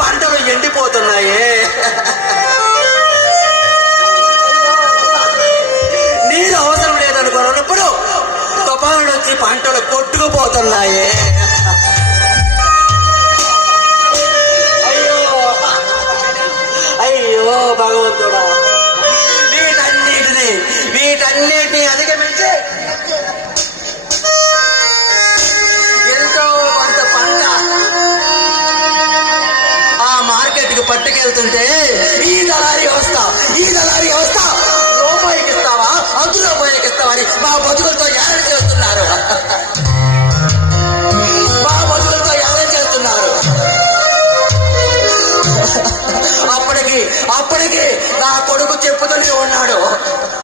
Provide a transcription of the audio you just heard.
పంటలు ఎండిపోతున్నాయే. నీరు అవసరం లేదనుకున్నప్పుడు తుఫాను వచ్చి పంటలు కొట్టుకుపోతున్నాయే. అయ్యో అయ్యో భగవంతుడా, వీటన్నిటినీ అధిగమించి ఎంతో కొంత పంట ఆ మార్కెట్కి పట్టుకెళ్తుంటే ఈ దళారీ వ్యవస్థ రూపాయికి ఇస్తావా, 10 రూపాయలకి ఇస్తావా అని మా బతుకులతో ఏలం చేస్తున్నారు. అప్పటికి నా కొడుకు చెప్పుతూనే ఉన్నాడు,